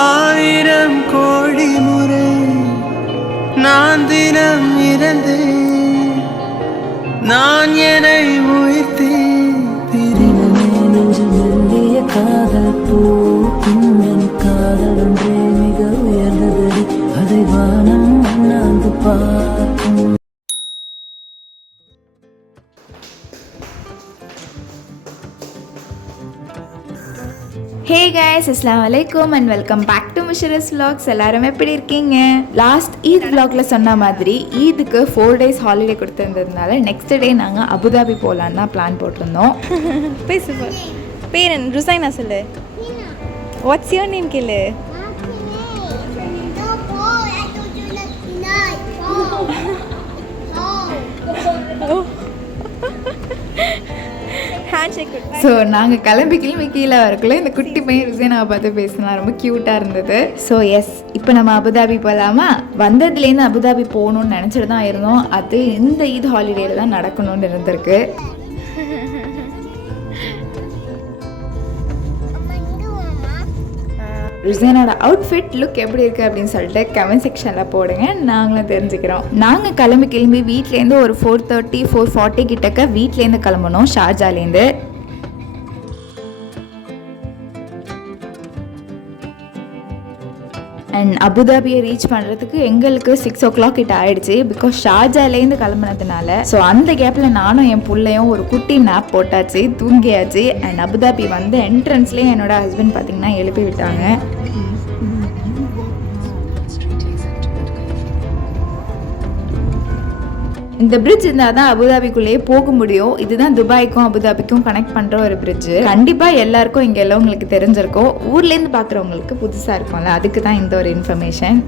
ஆயிரம் கோடி முறை நான் தினம் இறந்தேன், நான் என்னை உயிர்த்தேன். மெல்லிய காதல் பூக்கும் காதல் ஒன்றே மிக உயர்ந்தது, அதை வானம் அண்ணாந்து பார்க்கும். Hey guys, Assalamu alaikum and welcome back to Mishra's Vlogs. எல்லாரும் எப்படி இருக்கீங்க? லாஸ்ட் ஈத் vlogல சொன்ன மாதிரி ஈதுக்கு 4 days ஹாலிடே கொடுத்திருந்ததுனால நெக்ஸ்ட் டே நாங்கள் அபுதாபி போகலான்னு தான் பிளான் போட்டிருந்தோம். பேசு பேர் என்ன? ருசைனா சொல்லு. வாட்ஸ் யுவர் நேம் கேளு. ஸோ நாங்கள் கிளம்பி கீழே வரக்குள்ள இந்த குட்டி பையன் ருசைனாவை பார்த்து பேசினா ரொம்ப க்யூட்டாக இருந்தது. ஸோ எஸ், இப்போ நம்ம அபுதாபி போகலாமா? வந்ததுலேருந்து அபுதாபி போகணுன்னு நினச்சிட்டு தான் இருந்தோம். அது இந்த ஈத் ஹாலிடேல தான் நடக்கணும்னு இருந்திருக்கு. ருசைனோட அவுட்ஃபிட் லுக் எப்படி இருக்குது அப்படின்னு சொல்லிட்டு கமெண்ட் செக்ஷனில் போடுங்க, நாங்களும் தெரிஞ்சுக்கிறோம். நாங்கள் கிளம்பி வீட்லேருந்து ஒரு 4:30 4:40 கிட்டக்க வீட்லேருந்து கிளம்பணும் ஷார்ஜாலேருந்து. அண்ட் அபுதாபியை ரீச் பண்ணுறதுக்கு எங்களுக்கு 6 o'clock கிட்ட ஆயிடுச்சு, பிகாஸ் ஷார்ஜாலேருந்து கிளம்புனதுனால. ஸோ அந்த கேப்பில் நானும் என் பிள்ளையும் ஒரு குட்டி நேப் போட்டாச்சு, தூங்கியாச்சு. அண்ட் அபுதாபி வந்து என்ட்ரன்ஸ்லேயே என்னோட ஹஸ்பண்ட் பார்த்திங்கன்னா எழுப்பி விட்டாங்க. இந்த பிரிட்ஜ் இருந்தால் தான் அபுதாபிக்குள்ளேயே போக முடியும். இதுதான் துபாய்க்கும் அபுதாபிக்கும் கனெக்ட் பண்ணுற ஒரு பிரிட்ஜ். கண்டிப்பாக எல்லாருக்கும் இங்கே எல்லாம் உங்களுக்கு தெரிஞ்சிருக்கும். ஊர்லேருந்து பார்க்குறவங்களுக்கு புதுசாக இருக்கும்ல, அதுக்கு தான் இந்த ஒரு இன்ஃபர்மேஷன்.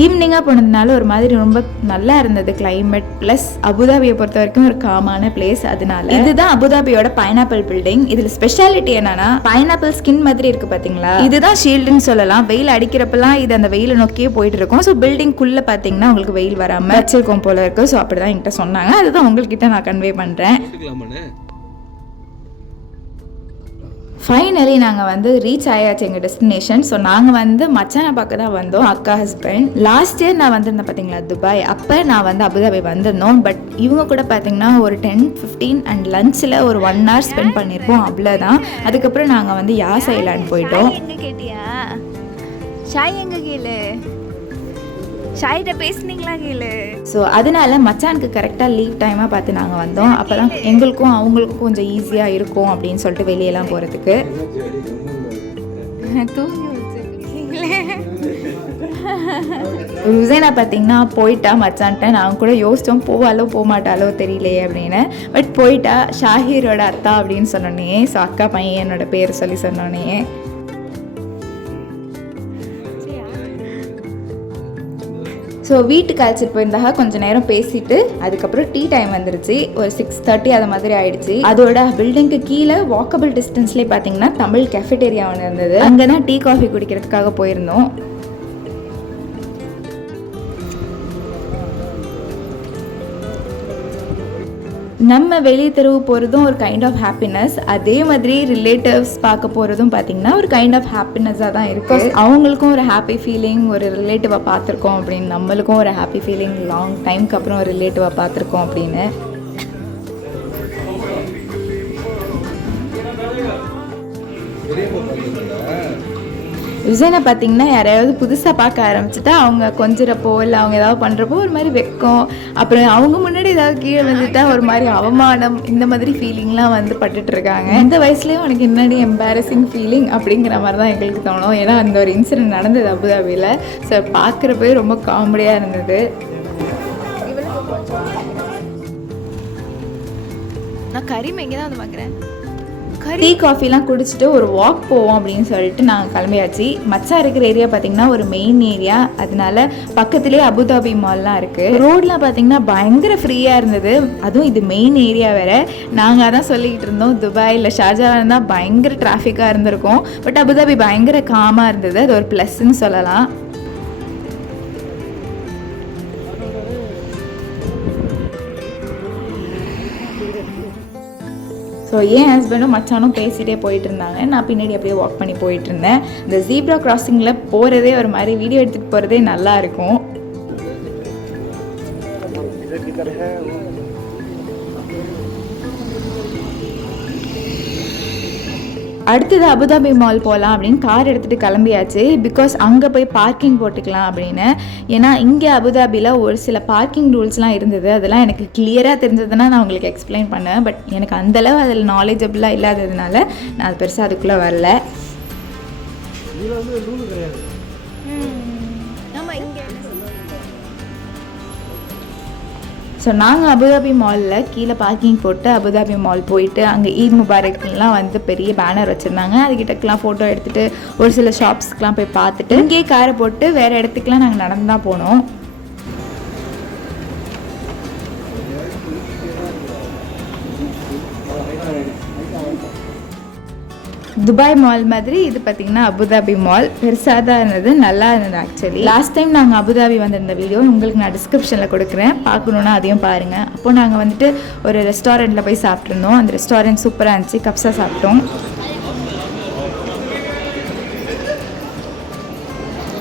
ஈவினிங்காக போனதுனால ஒரு மாதிரி ரொம்ப நல்லா இருந்தது கிளைமேட். ப்ளஸ் அபுதாபியை பொறுத்த வரைக்கும் ஒரு காமான பிளேஸ். அதனால இதுதான் அபுதாபியோட பைனாப்பிள் பில்டிங். இதுல ஸ்பெஷாலிட்டி என்னன்னா, பைனாப்பிள் ஸ்கின் மாதிரி இருக்கு பாத்தீங்களா, இதுதான் ஷீல்டுன்னு சொல்லலாம். வெயில் அடிக்கிறப்பெல்லாம் இது அந்த வெயில நோக்கியே போயிட்டு இருக்கும். ஸோ பில்டிங்குள்ள பாத்தீங்கன்னா உங்களுக்கு வெயில் வராம வச்சிருக்கோம் போல இருக்கு. ஸோ அப்படிதான் என்கிட்ட சொன்னாங்க, அதுதான் உங்ககிட்ட நான் கன்வே பண்றேன். ஃபைனலி நாங்கள் வந்து ரீச் ஆயாச்சு எங்கள் டெஸ்டினேஷன். ஸோ நாங்கள் வந்து மச்சானை பார்க்க தான் வந்தோம், அக்கா ஹஸ்பண்ட். லாஸ்ட் இயர் நான் வந்திருந்தேன் பார்த்தீங்களா துபாய், அப்போ நான் வந்து அபுதாபி வந்திருந்தோம். பட் இவங்க கூட பார்த்தீங்கன்னா ஒரு 10-15 அண்ட் லஞ்சில் ஒரு 1 hour ஸ்பெண்ட் பண்ணியிருப்போம், அவ்வளோதான். அதுக்கப்புறம் நாங்கள் வந்து யாஸ் ஐலாண்ட் போயிட்டோம். எங்கே கேட்டியா? ஷாய் எங்கே கேளு, ஷாயிட்ட பேசுனீங்களா கேளு. ஸோ அதனால மச்சானுக்கு கரெக்டாக லீவ் டைமாக பார்த்து நாங்கள் வந்தோம். அப்போ தான் எங்களுக்கும் அவங்களுக்கும் கொஞ்சம் ஈஸியாக இருக்கும் அப்படின்னு சொல்லிட்டு வெளியெல்லாம் போகிறதுக்கு. தூங்கி வச்சுருக்கீங்களே. ருசைனா பார்த்தீங்கன்னா போயிட்டா மச்சான்ட்ட. நாங்கள் கூட யோசித்தோம் போவாலோ போக மாட்டாலோ தெரியலையே அப்படின்னு. பட் போயிட்டா. ஷாஹீரோட அத்தா அப்படின்னு சொன்னோன்னே, ஸோ அக்கா பையனோட பேர் சொல்லி சொன்னோன்னே ஸோ வீட்டுக்கு அழைச்சிட்டு போயிருந்தாக கொஞ்சம் நேரம் பேசிட்டு அதுக்கப்புறம் டீ டைம் வந்துருச்சு. ஒரு 6:30 அது மாதிரி ஆயிடுச்சு. அதோட பில்டிங்க்கு கீழே வாக்கபிள் டிஸ்டன்ஸ்லேயே பார்த்தீங்கன்னா தமிழ் கெஃபெட்டேரியா ஒன்று இருந்தது. அங்கே தான் டீ காஃபி குடிக்கிறதுக்காக போயிருந்தோம். நம்ம வெளியே தெருவு போகிறதும் ஒரு கைண்ட் ஆஃப் ஹாப்பினஸ். அதே மாதிரி ரிலேட்டிவ்ஸ் பார்க்க போகிறதும் பார்த்திங்கன்னா ஒரு கைண்ட் ஆஃப் ஹாப்பினஸ்ஸாக தான் இருக்கும். அவங்களுக்கும் ஒரு ஹாப்பி ஃபீலிங், ஒரு ரிலேட்டிவை பார்த்துருக்கோம் அப்படின்னு. நம்மளுக்கும் ஒரு ஹாப்பி ஃபீலிங், லாங் டைமுக்கு அப்புறம் ஒரு ரிலேட்டிவை பார்த்துருக்கோம் அப்படின்னு. ருசைனா பார்த்தீங்கன்னா யாரையாவது புதுசாக பார்க்க ஆரம்பிச்சுட்டா அவங்க கொஞ்சிறப்போ இல்லை அவங்க ஏதாவது பண்ணுறப்போ ஒரு மாதிரி வெக்கம், அப்புறம் அவங்க முன்னாடி ஏதாவது கீழே வந்துட்டா ஒரு மாதிரி அவமானம், இந்த மாதிரி ஃபீலிங்லாம் வந்து பட்டுட்ருக்காங்க. இந்த வயசுலேயும் உனக்கு முன்னாடி எம்பாரசிங் ஃபீலிங் அப்படிங்கிற மாதிரி தான் எங்களுக்கு தோணும். ஏன்னா அந்த ஒரு இன்சிடென்ட் நடந்தது அபுதாபியில். ஸோ பார்க்குறப்பே ரொம்ப காமெடியாக இருந்தது. நான் கரீம் எங்கே தான் வந்து பார்க்குறேன். டீ காஃபிலாம் குடிச்சிட்டு ஒரு வாக் போவோம் அப்படின்னு சொல்லிட்டு நாங்கள் கிளம்பியாச்சு. மச்சா இருக்கிற ஏரியா பார்த்தீங்கன்னா ஒரு மெயின் ஏரியா, அதனால பக்கத்துலேயே அபுதாபி மால்லாம் இருக்குது. ரோட்லாம் பார்த்தீங்கன்னா பயங்கர ஃப்ரீயாக இருந்தது. அதுவும் இது மெயின் ஏரியா வேறு. நாங்கள் அதான் சொல்லிக்கிட்டு இருந்தோம், துபாய் இல்லை ஷார்ஜாவில் இருந்தால் பயங்கர டிராஃபிக்காக இருந்திருக்கும். பட் அபுதாபி பயங்கர காமாக இருந்தது. அது ஒரு ப்ளஸ்ன்னு சொல்லலாம். ஸோ என் ஹஸ்பண்டும் மச்சானும் பேசிகிட்டே போயிட்டு இருந்தாங்க. நான் பின்னாடி அப்படியே வாக் பண்ணி போயிட்டு இருந்தேன். இந்த ஜீப்ரா கிராசிங்கில் போகிறதே ஒரு மாதிரி வீடியோ எடுத்துகிட்டு போகிறதே நல்லாயிருக்கும். அடுத்தது அபுதாபி மால் போகலாம் அப்படின்னு கார் எடுத்துகிட்டு கிளம்பியாச்சு. பிகாஸ் அங்கே போய் பார்க்கிங் போட்டுக்கலாம் அப்படின்னு. ஏன்னா இங்கே அபுதாபியில் ஒரு சில பார்க்கிங் ரூல்ஸ்லாம் இருந்தது. அதெல்லாம் எனக்கு கிளியராக தெரிஞ்சதுன்னா நான் உங்களுக்கு எக்ஸ்பிளைன் பண்ணேன். பட் எனக்கு அந்தளவு அதில் நாலேஜபிளாக இல்லாததுனால நான் அது பெருசாக அதுக்குள்ளே வரல. ஸோ நாங்கள் அபுதாபி மாலில் கீழே பார்க்கிங் போட்டு அபுதாபி மால் போயிட்டு அங்கே ஈத் முபாரக்லாம் வந்து பெரிய பேனர் வச்சுருந்தாங்க. அதுக்கிட்டக்கெலாம் ஃபோட்டோ எடுத்துகிட்டு ஒரு சில ஷாப்ஸ்க்கெலாம் போய் பார்த்துட்டு இங்கேயே காரை போட்டு வேறு இடத்துக்குலாம் நாங்கள் நடந்து தான் போனோம். துபாய் மால் மாதிரி இது பார்த்திங்கன்னா அபுதாபி மால் பெருசாக தான் இருந்தது, நல்லா இருந்தது. ஆக்சுவலி லாஸ்ட் டைம் நாங்கள் அபுதாபி வந்திருந்த வீடியோ உங்களுக்கு நான் டிஸ்கிரிப்ஷனில் கொடுக்குறேன், பார்க்கணுன்னா அதையும் பாருங்கள். அப்போ நாங்கள் வந்துட்டு ஒரு ரெஸ்டாரண்ட்டில் போய் சாப்பிட்ருந்தோம். அந்த ரெஸ்டாரண்ட் சூப்பராக இருந்துச்சு. கப்ஸா சாப்பிட்டோம்.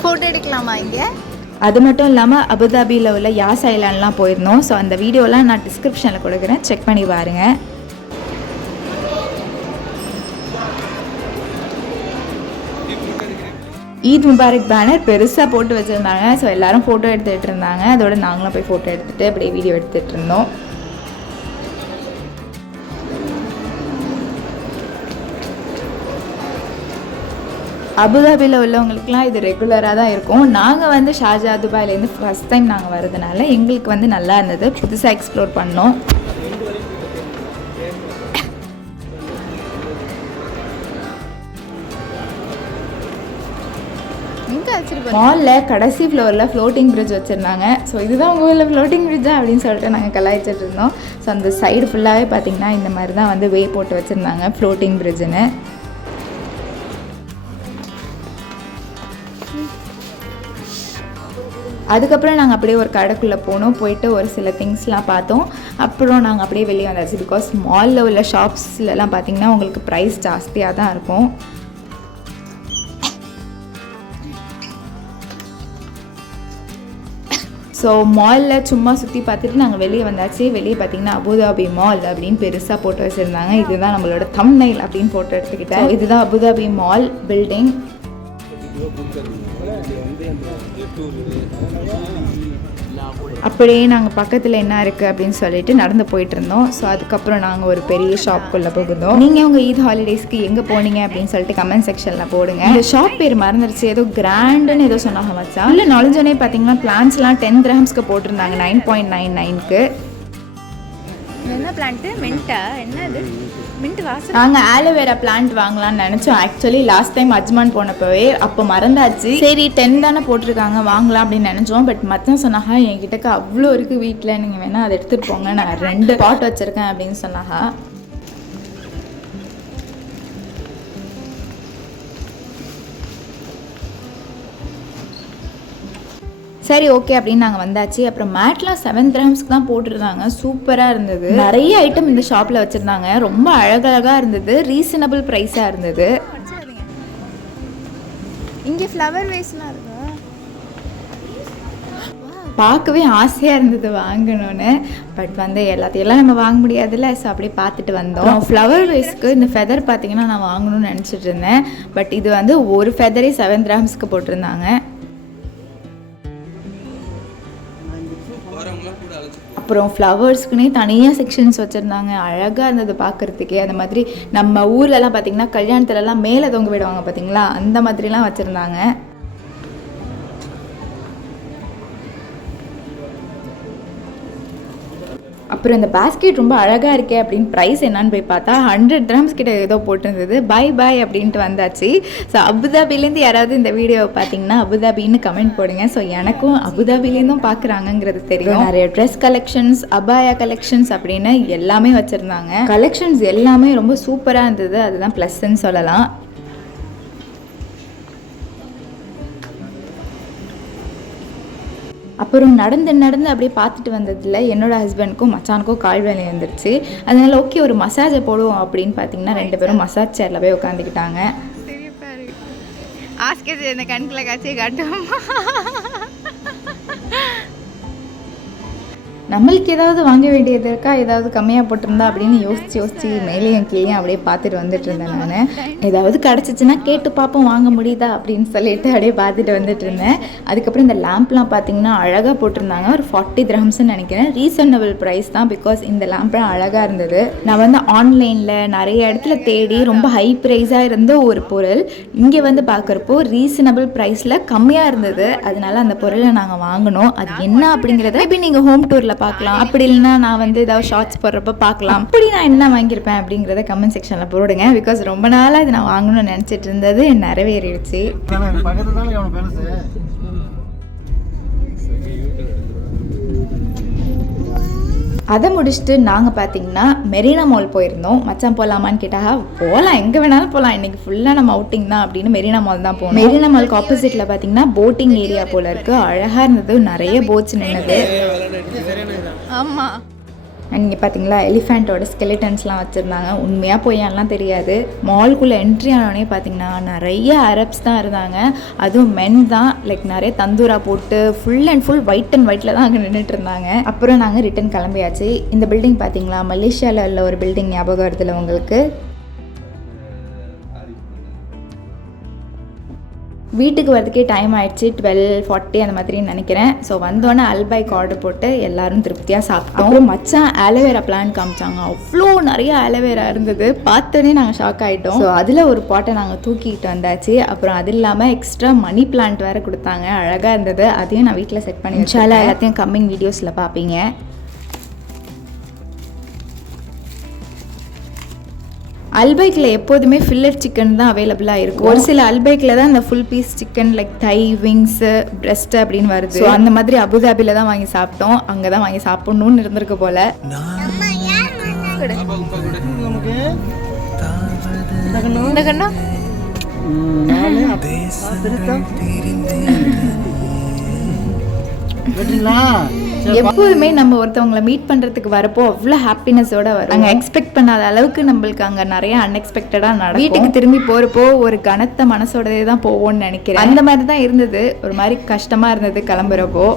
ஃபோட்டோ எடுக்கலாமா இங்கே? அது மட்டும் இல்லாமல் அபுதாபியில் உள்ள யாஸ் ஐலாண்ட்லாம் போயிருந்தோம். ஸோ அந்த வீடியோலாம் நான் டிஸ்கிரிப்ஷனில் கொடுக்குறேன், செக் பண்ணி பாருங்கள். ஈத் முபாரக் பேனர் பெருசாக போட்டு வச்சுருந்தாங்க. ஸோ எல்லோரும் ஃபோட்டோ எடுத்துகிட்டு இருந்தாங்க. அதோட நாங்களும் போய் ஃபோட்டோ எடுத்துகிட்டு அப்படியே வீடியோ எடுத்துகிட்டு இருந்தோம். அபுதாபியில் உள்ளவங்களுக்குலாம் இது ரெகுலராக தான் இருக்கும். நாங்கள் வந்து ஷார்ஜா துபாயிலேருந்து ஃபஸ்ட் டைம் நாங்கள் வரதுனால எங்களுக்கு வந்து நல்லா இருந்தது. புதுசாக எக்ஸ்ப்ளோர் பண்ணோம். மாலில் கடைசி ஃப்ளோரில் ஃப்ளோட்டிங் பிரிட்ஜ் வச்சுருந்தாங்க. ஸோ இதுதான் உங்கள் ஊரில் ஃப்ளோட்டிங் பிரிட்ஜா அப்படின்னு சொல்லிட்டு நாங்கள் கலாய்ச்சிட்டு இருந்தோம். ஸோ அந்த சைடு ஃபுல்லாகவே பார்த்திங்கன்னா இந்த மாதிரி தான் வந்து வே போட்டு வச்சுருந்தாங்க ஃப்ளோட்டிங் பிரிட்ஜுன்னு. அதுக்கப்புறம் நாங்கள் அப்படியே ஒரு கடைக்குள்ளே போனோம். போயிட்டு ஒரு சில திங்ஸ்லாம் பார்த்தோம். அப்புறம் நாங்கள் அப்படியே வெளியே வந்தாச்சு. பிகாஸ் மாலில் உள்ள ஷாப்ஸ்லலாம் பார்த்திங்கன்னா உங்களுக்கு ப்ரைஸ் ஜாஸ்தியாக தான் இருக்கும். ஸோ மாலில் சும்மா சுற்றி பார்த்துட்டு நாங்கள் வெளியே வந்தாச்சு. வெளியே பார்த்திங்கன்னா அபுதாபி மால் அப்படின்னு பெருசாக போட்டு வச்சுருந்தாங்க. இதுதான் நம்மளோட தம்ப்நெயில் அப்படின்னு போட்டு எடுத்துக்கிட்டேன். இதுதான் அபுதாபி மால் பில்டிங். அப்படியே நாங்கள் பக்கத்தில் என்ன இருக்குது அப்படின்னு சொல்லிட்டு நடந்து போயிட்டு இருந்தோம். ஸோ அதுக்கப்புறம் நாங்கள் ஒரு பெரிய ஷாப்புக்குள்ளே போகுதோம். நீங்கள் உங்கள் ஈத் ஹாலிடேஸ்க்கு எங்கே போனீங்க அப்படின்னு சொல்லிட்டு கமெண்ட் செக்ஷனில் போடுங்க. இந்த ஷாப் பேர் மறந்துடுச்சு, ஏதோ கிராண்டுன்னு ஏதோ சொன்னாங்க மச்சா. இல்லை நாலேஜோனே பார்த்தீங்கன்னா பிளான்ஸ்லாம் 10 dirhamsக்கு போட்டிருந்தாங்க 9.99க்கு. என்ன பிளான்ட்டு? மின்ட்டா? என்ன அது? மின்ட் வாசம். நாங்கள் ஆலோவேரா பிளான்ட் வாங்கலாம்னு நினச்சோம். ஆக்சுவலி லாஸ்ட் டைம் அஜ்மான் போனப்பவே அப்போ மறந்தாச்சு. சரி 10 தானே போட்டிருக்காங்க வாங்கலாம் அப்படின்னு நினச்சோம். பட் மற்ற சொன்னாங்க என்கிட்டக்க அவ்வளோ இருக்குது வீட்டில், நீங்கள் வேணால் அதை எடுத்துகிட்டு போங்க, நான் 2 பாட் வச்சுருக்கேன் அப்படின்னு சொன்னாங்க. சரி ஓகே அப்படின்னு நாங்கள் வந்தாச்சு. அப்புறம் மேட்லாம் 7 dirhamsக்கு தான் போட்டிருந்தாங்க. சூப்பராக இருந்தது. நிறைய ஐட்டம் இந்த ஷாப்பில் வச்சுருந்தாங்க. ரொம்ப அழகழகாக இருந்தது. ரீசனபிள் ப்ரைஸாக இருந்தது. இங்கே ஃப்ளவர் வேஸ்லாம் இருக்கு. பார்க்கவே ஆசையாக இருந்தது வாங்கணும்னு. பட் வந்து எல்லாத்தையெல்லாம் நம்ம வாங்க முடியாதுல்ல. ஸோ அப்படியே பார்த்துட்டு வந்தோம். ஃப்ளவர் வேஸ்க்கு இந்த ஃபெதர் பார்த்தீங்கன்னா நான் வாங்கணும்னு நினச்சிட்டு இருந்தேன். பட் இது வந்து ஒரு ஃபெதரே 7 dirhamsக்கு போட்டிருந்தாங்க. அப்புறம் ஃப்ளவர்ஸ்க்குனே தனியாக செக்ஷன்ஸ் வச்சுருந்தாங்க. அழகாக இருந்தது பார்க்குறதுக்கே. அந்த மாதிரி நம்ம ஊர்லலாம் பார்த்திங்கன்னா கல்யாணத்துலலாம் மேலே தொங்க விடுவாங்க பார்த்திங்களா, அந்த மாதிரிலாம் வச்சுருந்தாங்க. அப்புறம் இந்த பேஸ்கெட் ரொம்ப அழகாக இருக்கே அப்படின்னு ப்ரைஸ் என்னன்னு போய் பார்த்தா 100 dirhams கிட்ட ஏதோ போட்டிருந்தது. பாய் அப்படின்ட்டு வந்தாச்சு. ஸோ அபுதாபிலேருந்து யாராவது இந்த வீடியோவை பார்த்தீங்கன்னா அபுதாபின்னு கமெண்ட் போடுங்க. ஸோ எனக்கும் அபுதாபிலேருந்தும் பார்க்குறாங்கங்கிறது தெரியும். நிறைய ட்ரெஸ் கலெக்ஷன்ஸ், அபாயா கலெக்ஷன்ஸ் அப்படின்னு எல்லாமே வச்சுருந்தாங்க. கலெக்ஷன்ஸ் எல்லாமே ரொம்ப சூப்பராக இருந்தது. அதுதான் ப்ளஸ்ன்னு சொல்லலாம். அப்புறம் நடந்து நடந்து அப்படியே பார்த்துட்டு வந்ததில் என்னோட ஹஸ்பண்டுக்கும் மச்சானுக்கும் கால் வலி வந்துருச்சு. அதனால ஓகே ஒரு மசாஜை போடுவோம் அப்படின்னு பார்த்தீங்கன்னா 2 பேரும் மசாஜ் சேரில் போய் உட்காந்துக்கிட்டாங்க. ஆஸ்கே இந்த கண்களை காட்சியை காட்டும். நம்மளுக்கு ஏதாவது வாங்க வேண்டியது இருக்கா, ஏதாவது கம்மியாக போட்டிருந்தா அப்படின்னு யோசிச்சு மேலேயும் கீழேயும் அப்படியே பார்த்துட்டு வந்துட்டு இருந்தேன். நான் ஏதாவது கிடச்சிச்சின்னா கேட்டு பார்ப்போம் வாங்க முடியுதா அப்படின்னு சொல்லிட்டு அப்படியே பார்த்துட்டு வந்துட்டு இருந்தேன். அதுக்கப்புறம் இந்த லேம்ப்லாம் பார்த்தீங்கன்னா அழகாக போட்டிருந்தாங்க. ஒரு 40 dirhamsன்னு நினைக்கிறேன். ரீசனபிள் ப்ரைஸ் தான், பிகாஸ் இந்த லேம்ப்லாம் அழகாக இருந்தது. நான் வந்து ஆன்லைனில் நிறைய இடத்துல தேடி ரொம்ப ஹை ப்ரைஸாக இருந்த ஒரு பொருள் இங்கே வந்து பார்க்குறப்போ ரீசனபிள் ப்ரைஸில் கம்மியாக இருந்தது. அதனால அந்த பொருளை நாங்கள் வாங்கினோம். அது என்ன அப்படிங்கிறத மேபி நீங்கள் ஹோம் டூரில் பார்க்கலாம், அப்படி இல்லைன்னா நான் வந்து ஏதாவது ஷார்ட்ஸ் போடுறப்ப பார்க்கலாம். அப்படி நான் என்ன வாங்கியிருப்பேன் அப்படிங்கிறத கமெண்ட் செக்ஷனில் போடுங்க. பிகாஸ் ரொம்ப நாளாக இது நான் வாங்கணும்னு நினச்சிட்டு இருந்தது நிறைவேறிடுச்சு. அதை முடிச்சுட்டு நாங்கள் பார்த்தீங்கன்னா மெரினா மால் போயிருந்தோம். மச்சான் போகலாமான்னு கேட்டால் போகலாம், எங்கே வேணாலும் போகலாம், இன்றைக்கி ஃபுல்லாக நம்ம அவுட்டிங் தான் அப்படின்னு மெரினா மால் தான் போனோம். மெரினா மாலுக்கு ஆப்போசிட்டில் பார்த்தீங்கன்னா போட்டிங் ஏரியா போல் இருக்குது. அழகாக இருந்தது, நிறைய போட்ஸ் நின்னது. ஆமாம், நீங்கள் பார்த்தீங்களா எலிஃபெண்ட்டோட ஸ்கெலிட்டன்ஸ்லாம் வச்சுருந்தாங்க. உண்மையாக பொய்யான்லாம் தெரியாது. மால்குள்ளே என்ட்ரி ஆனோடனே பார்த்தீங்கன்னா நிறைய அரப்ஸ் தான் இருந்தாங்க. அதுவும் மென் தான். லைக் நிறைய தந்தூரா போட்டு full and full white and ஒயிட்டில் தான் அங்கே நின்றுட்டு இருந்தாங்க. அப்புறம் நாங்கள் ரிட்டன் கிளம்பியாச்சு. இந்த பில்டிங் பார்த்தீங்களா, மலேசியாவில் உள்ள ஒரு பில்டிங் ஞாபகம் வருதுல உங்களுக்கு. வீட்டுக்கு வரதுக்கே டைம் ஆயிடுச்சு, 12:40 அந்த மாதிரி நினைக்கிறேன். ஸோ வந்தோடனே அல்பைக்கு ஆர்டர் போட்டு எல்லாரும் திருப்தியாக சாப்பிட்டோம். அப்புறம் மச்சான் ஆலோவேரா பிளான் காமிச்சாங்க. அவ்வளோ நிறைய ஆலோவேரா இருந்தது. பார்த்தோன்னே நாங்கள் ஷாக் ஆகிட்டோம். ஸோ அதில் ஒரு பாட்டை நாங்கள் தூக்கிக்கிட்டு வந்தாச்சு. அப்புறம் அது இல்லாமல் எக்ஸ்ட்ரா மணி பிளான்ட் வேறு கொடுத்தாங்க. அழகாக இருந்தது. அதையும் நான் வீட்டில் செட் பண்ணி வச்சால எல்லாத்தையும் கம்மிங் வீடியோஸில் பார்ப்பீங்க. அல்பைக்கில் எப்போதுமே ஃபில்லட் சிக்கன் தான் அவைலபிளாக இருக்கும். ஒரு சில அல்பைக்கில் தான் இந்த ஃபுல் பீஸ் சிக்கன் லைக் தை, விங்ஸு, பிரெஸ்ட் அப்படின்னு வருது. ஸோ அந்த மாதிரி அபுதாபியில் தான் வாங்கி சாப்பிட்டோம். அங்கே தான் வாங்கி சாப்பிட்ணுன்னு இருந்திருக்கு போல். இந்த கண்ணா எப்போதுமே நம்ம ஒருத்தவங்களை மீட் பண்ணுறதுக்கு வரப்போ அவ்வளோ ஹாப்பினஸோட வரும். நாங்கள் எக்ஸ்பெக்ட் பண்ணாத அளவுக்கு நம்மளுக்கு அங்கே நிறைய அன்எக்ஸ்பெக்டடாக நடக்கும். வீட்டுக்கு திரும்பி போகிறப்போ ஒரு கனத்த மனசோடதே தான் போவோம்னு நினைக்கிறேன். அந்த மாதிரி தான் இருந்தது. ஒரு மாதிரி கஷ்டமாக இருந்தது கிளம்புறப்போ.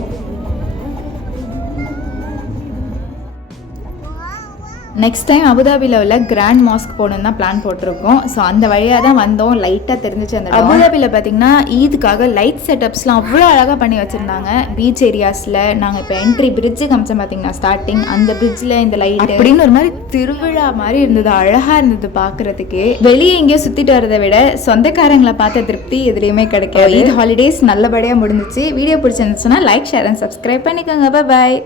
நெக்ஸ்ட் டைம் அபுதாபியில் உள்ள கிராண்ட் மாஸ்க் போகணுன்னு தான் பிளான் போட்டிருக்கோம். ஸோ அந்த வழியாக தான் வந்தோம். லைட்டாக தெரிஞ்சிச்சு. அந்த அபுதாபியில் பார்த்தீங்கன்னா ஈதுக்காக லைட் செட்டப்ஸ்லாம் அவ்வளோ அழகாக பண்ணி வச்சுருந்தாங்க. பீச் ஏரியாஸில் நாங்கள் இப்போ என்ட்ரி பிரிட்ஜு காமிச்சோம் பார்த்தீங்கன்னா ஸ்டார்டிங், அந்த பிரிட்ஜில் இந்த லைட் அப்படின்னு ஒரு மாதிரி திருவிழா மாதிரி இருந்தது. அழகாக இருந்தது பார்க்குறதுக்கு. வெளியே எங்கேயோ சுற்றிட்டு வரதை விட சொந்தக்காரங்களை பார்த்த திருப்தி எதுலேயுமே கிடைக்காது. ஈத் ஹாலிடேஸ் நல்லபடியாக முடிஞ்சிச்சு. வீடியோ பிடிச்சிருந்துச்சுன்னா லைக், ஷேர் அண்ட் சப்ஸ்கிரைப் பண்ணிக்கோங்க. பாய்.